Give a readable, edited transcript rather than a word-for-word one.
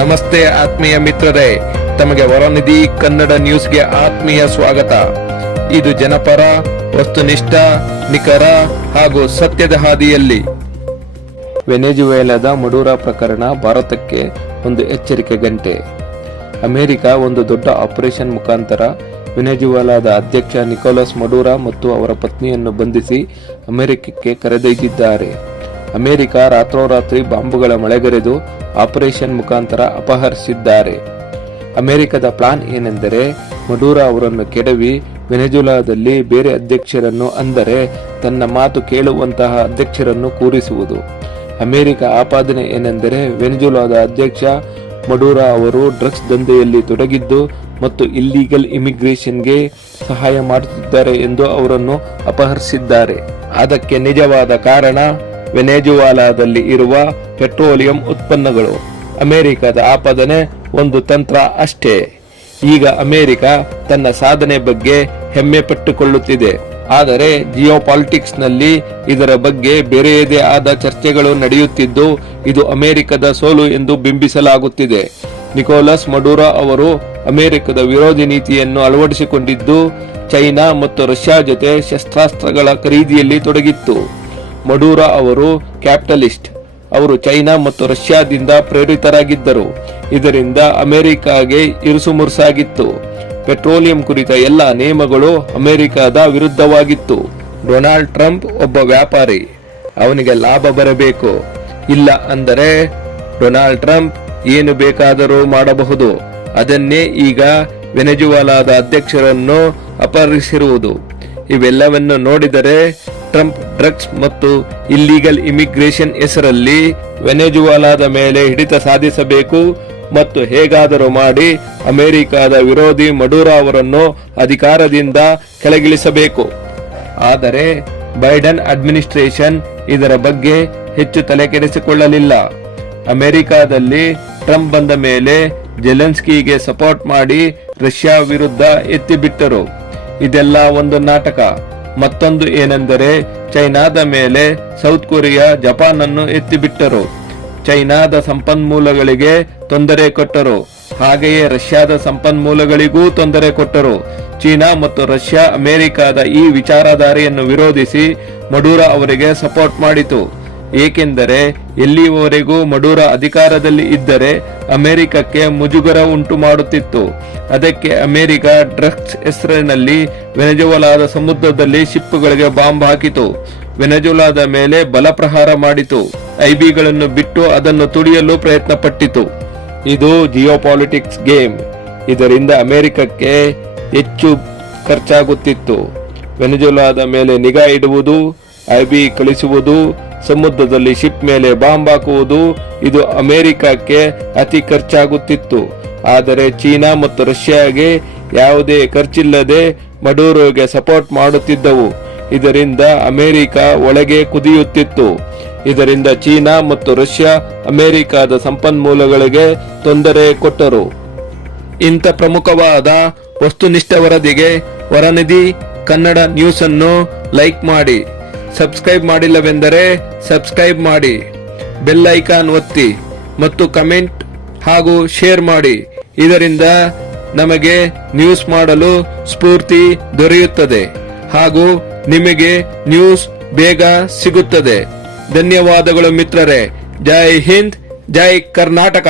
ನಮಸ್ತೆ ಆತ್ಮೀಯ ಮಿತ್ರರೇ, ತಮಗೆ ವರನಿಧಿ ಕನ್ನಡ ನ್ಯೂಸ್ಗೆ ಆತ್ಮೀಯ ಸ್ವಾಗತ. ಇದು ಜನಪರ, ವಸ್ತುನಿಷ್ಠ, ನಿಖರ ಹಾಗೂ ಸತ್ಯದ ಹಾದಿಯಲ್ಲಿ. ವೆನೆಜುವೆಲಾದ ಮಡುರಾ ಪ್ರಕರಣ ಭಾರತಕ್ಕೆ ಒಂದು ಎಚ್ಚರಿಕೆ ಗಂಟೆ. ಅಮೆರಿಕ ಒಂದು ದೊಡ್ಡ ಆಪರೇಷನ್ ಮುಖಾಂತರ ವೆನೆಜುವೆಲಾದ ಅಧ್ಯಕ್ಷ ನಿಕೋಲಸ್ ಮಡುರಾ ಮತ್ತು ಅವರ ಪತ್ನಿಯನ್ನು ಬಂಧಿಸಿ ಅಮೆರಿಕಕ್ಕೆ ಕರೆದೊಯ್ದಿದ್ದಾರೆ. ಅಮೆರಿಕ ರಾತ್ರೋರಾತ್ರಿ ಬಾಂಬುಗಳ ಮಳೆಗರೆದು ಆಪರೇಷನ್ ಮುಖಾಂತರ ಅಪಹರಿಸಿದ್ದಾರೆ. ಅಮೆರಿಕದ ಪ್ಲಾನ್ ಏನೆಂದರೆ ಮಡುರಾ ಅವರನ್ನು ಕೆಡವಿ ವೆನೆಜುಲಾದಲ್ಲಿ ಬೇರೆ ಅಧ್ಯಕ್ಷರನ್ನು, ಅಂದರೆ ತನ್ನ ಮಾತು ಕೇಳುವಂತಹ ಅಧ್ಯಕ್ಷರನ್ನು ಕೂರಿಸುವುದು. ಅಮೆರಿಕ ಆಪಾದನೆ ಏನೆಂದರೆ ವೆನೆಜುಲಾದ ಅಧ್ಯಕ್ಷ ಮಡುರಾ ಅವರು ಡ್ರಗ್ಸ್ ದಂಧೆಯಲ್ಲಿ ತೊಡಗಿದ್ದು ಮತ್ತು ಇಲ್ಲೀಗಲ್ ಇಮಿಗ್ರೇಷನ್ಗೆ ಸಹಾಯ ಮಾಡುತ್ತಿದ್ದಾರೆ ಎಂದು ಅವರನ್ನು ಅಪಹರಿಸಿದ್ದಾರೆ. ಅದಕ್ಕೆ ನಿಜವಾದ ಕಾರಣ ವೆನೆಜುವೆಲಾದಲ್ಲಿ ಇರುವ ಪೆಟ್ರೋಲಿಯಂ ಉತ್ಪನ್ನಗಳು. ಅಮೆರಿಕದ ಆಪಾದನೆ ಒಂದು ತಂತ್ರ ಅಷ್ಟೇ. ಈಗ ಅಮೆರಿಕ ತನ್ನ ಸಾಧನೆ ಬಗ್ಗೆ ಹೆಮ್ಮೆ ಪಟ್ಟುಕೊಳ್ಳುತ್ತಿದೆ. ಆದರೆ ಜಿಯೋಪಾಲಿಟಿಕ್ಸ್ ನಲ್ಲಿ ಇದರ ಬಗ್ಗೆ ಬೇರೆಯದೇ ಆದ ಚರ್ಚೆಗಳು ನಡೆಯುತ್ತಿದ್ದು, ಇದು ಅಮೆರಿಕದ ಸೋಲು ಎಂದು ಬಿಂಬಿಸಲಾಗುತ್ತಿದೆ. ನಿಕೋಲಸ್ ಮಡುರಾ ಅವರು ಅಮೆರಿಕದ ವಿರೋಧಿ ನೀತಿಯನ್ನು ಅಳವಡಿಸಿಕೊಂಡಿದ್ದು ಚೈನಾ ಮತ್ತು ರಷ್ಯಾ ಜೊತೆ ಶಸ್ತ್ರಾಸ್ತ್ರಗಳ ಖರೀದಿಯಲ್ಲಿ ತೊಡಗಿತ್ತು. ಮಡುರಾ ಅವರು ಕ್ಯಾಪಿಟಲಿಸ್ಟ್. ಅವರು ಚೈನಾ ಮತ್ತು ರಷ್ಯಾದಿಂದ ಪ್ರೇರಿತರಾಗಿದ್ದರು. ಇದರಿಂದ ಅಮೆರಿಕಾಗೆ ಇರುಸುಮುರುಸಾಗಿತ್ತು. ಪೆಟ್ರೋಲಿಯಂ ಕುರಿತ ಎಲ್ಲ ನಿಯಮಗಳು ಅಮೆರಿಕದ ವಿರುದ್ಧವಾಗಿತ್ತು. ಡೊನಾಲ್ಡ್ ಟ್ರಂಪ್ ಒಬ್ಬ ವ್ಯಾಪಾರಿ. ಅವನಿಗೆ ಲಾಭ ಬರಬೇಕು. ಇಲ್ಲ ಅಂದರೆ ಡೊನಾಲ್ಡ್ ಟ್ರಂಪ್ ಏನು ಬೇಕಾದರೂ ಮಾಡಬಹುದು. ಅದನ್ನೇ ಈಗ ವೆನೆಜುವೆಲಾದ ಅಧ್ಯಕ್ಷರನ್ನು ಅಪಹರಿಸಿರುವುದು. ಇವೆಲ್ಲವನ್ನು ನೋಡಿದರೆ ಟ್ರಂಪ್ ಡ್ರಗ್ಸ್ ಮತ್ತು ಇಲ್ಲೀಗಲ್ ಇಮಿಗ್ರೇಷನ್ ಹೆಸರಲ್ಲಿ ವೆನೆಜುವೆಲಾದ ಮೇಲೆ ಹಿಡಿತ ಸಾಧಿಸಬೇಕು ಮತ್ತು ಹೇಗಾದರೂ ಮಾಡಿ ಅಮೆರಿಕದ ವಿರೋಧಿ ಮಡುರಾ ಅವರನ್ನು ಅಧಿಕಾರದಿಂದ ಕೆಳಗಿಳಿಸಬೇಕು. ಆದರೆ ಬೈಡನ್ ಅಡ್ಮಿನಿಸ್ಟ್ರೇಷನ್ ಇದರ ಬಗ್ಗೆ ಹೆಚ್ಚು ತಲೆಕೆಡಿಸಿಕೊಳ್ಳಲಿಲ್ಲ. ಅಮೆರಿಕದಲ್ಲಿ ಟ್ರಂಪ್ ಬಂದ ಮೇಲೆ ಜೆಲೆನ್ಸ್ಕಿಗೆ ಸಪೋರ್ಟ್ ಮಾಡಿ ರಷ್ಯಾ ವಿರುದ್ಧ ಎತ್ತಿಬಿಟ್ಟರು. ಇದೆಲ್ಲ ಒಂದು ನಾಟಕ. ಮತ್ತೊಂದು ಏನೆಂದರೆ ಚೈನಾದ ಮೇಲೆ ಸೌತ್ ಕೊರಿಯಾ, ಜಪಾನ್ ಅನ್ನು ಎತ್ತಿಬಿಟ್ಟರು. ಚೈನಾದ ಸಂಪನ್ಮೂಲಗಳಿಗೆ ತೊಂದರೆ ಕೊಟ್ಟರು. ಹಾಗೆಯೇ ರಷ್ಯಾದ ಸಂಪನ್ಮೂಲಗಳಿಗೂ ತೊಂದರೆ ಕೊಟ್ಟರು. ಚೀನಾ ಮತ್ತು ರಷ್ಯಾ ಅಮೆರಿಕದ ಈ ವಿಚಾರಧಾರೆಯನ್ನು ವಿರೋಧಿಸಿ ಮಡುರಾ ಅವರಿಗೆ ಸಪೋರ್ಟ್ ಮಾಡಿತು. ಏಕೆಂದರೆ ಎಲ್ಲಿಯವರೆಗೂ ಮಡುರಾ ಅಧಿಕಾರದಲ್ಲಿ ಇದ್ದರೆ ಅಮೆರಿಕಕ್ಕೆ ಮುಜುಗರ ಉಂಟು ಮಾಡುತ್ತಿತ್ತು. ಅದಕ್ಕೆ ಅಮೆರಿಕ ಡ್ರಗ್ಸ್ ಹೆಸರಿನಲ್ಲಿ ವೆನೆಜುವೆಲಾದ ಸಮುದ್ರದಲ್ಲಿ ಶಿಪ್ಗಳಿಗೆ ಬಾಂಬ್ ಹಾಕಿತು. ವೆನೆಜುವೆಲಾದ ಮೇಲೆ ಬಲಪ್ರಹಾರ ಮಾಡಿತು. ಐಬಿಗಳನ್ನು ಬಿಟ್ಟು ಅದನ್ನು ತುಳಿಯಲು ಪ್ರಯತ್ನ ಪಟ್ಟಿತು. ಇದು ಜಿಯೋಪಾಲಿಟಿಕ್ಸ್ ಗೇಮ್. ಇದರಿಂದ ಅಮೆರಿಕಕ್ಕೆ ಹೆಚ್ಚು ಖರ್ಚಾಗುತ್ತಿತ್ತು. ವೆನೆಜುವೆಲಾದ ಮೇಲೆ ನಿಗಾ ಇಡುವುದು, ಐಬಿ ಕಳಿಸುವುದು, ಸಮುದ್ರದಲ್ಲಿ ಶಿಪ್ ಮೇಲೆ ಬಾಂಬ್ ಹಾಕುವುದು, ಇದು ಅಮೆರಿಕಕ್ಕೆ ಅತಿ ಖರ್ಚಾಗುತ್ತಿತ್ತು. ಆದರೆ ಚೀನಾ ಮತ್ತು ರಷ್ಯಾಗೆ ಯಾವುದೇ ಖರ್ಚಿಲ್ಲದೆ ಮಡುರಾಗೆ ಸಪೋರ್ಟ್ ಮಾಡುತ್ತಿದ್ದವು. ಇದರಿಂದ ಅಮೆರಿಕ ಒಳಗೆ ಕುದಿಯುತ್ತಿತ್ತು. ಇದರಿಂದ ಚೀನಾ ಮತ್ತು ರಷ್ಯಾ ಅಮೆರಿಕದ ಸಂಪನ್ಮೂಲಗಳಿಗೆ ತೊಂದರೆ ಕೊಟ್ಟರು. ಇಂಥ ಪ್ರಮುಖವಾದ ವಸ್ತುನಿಷ್ಠ ವರದಿಗೆ ವರನಿಧಿ ಕನ್ನಡ ನ್ಯೂಸ್ ಅನ್ನು ಲೈಕ್ ಮಾಡಿ. ಸಬ್ಸ್ಕ್ರೈಬ್ ಮಾಡಿಲ್ಲವೆಂದರೆ ಸಬ್ಸ್ಕ್ರೈಬ್ ಮಾಡಿ, ಬೆಲ್ ಐಕಾನ್ ಒತ್ತಿ ಮತ್ತು ಕಮೆಂಟ್ ಹಾಗೂ ಶೇರ್ ಮಾಡಿ. ಇದರಿಂದ ನಮಗೆ ನ್ಯೂಸ್ ಮಾಡಲು ಸ್ಫೂರ್ತಿ ದೊರೆಯುತ್ತದೆ ಹಾಗೂ ನಿಮಗೆ ನ್ಯೂಸ್ ಬೇಗ ಸಿಗುತ್ತದೆ. ಧನ್ಯವಾದಗಳು ಮಿತ್ರರೇ. ಜೈ ಹಿಂದ್, ಜೈ ಕರ್ನಾಟಕ.